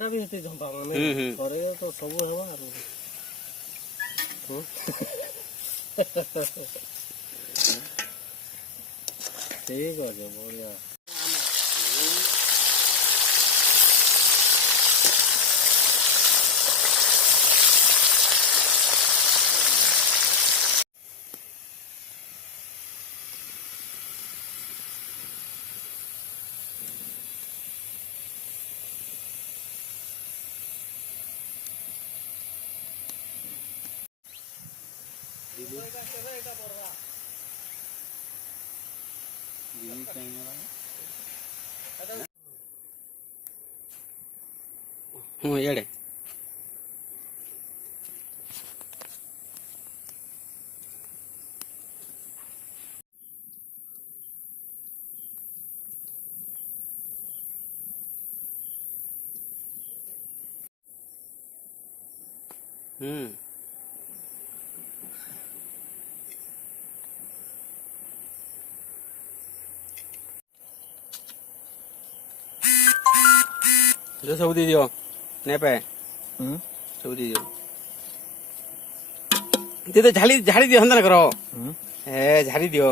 भी होती झंपा माने करे तो सब हेबा ठीक है बढ़िया एड़े जो सब दी दियो ने पे सब दी दियो ते तो झाड़ी झाड़ी दियो अंदर करो ए झाड़ी दियो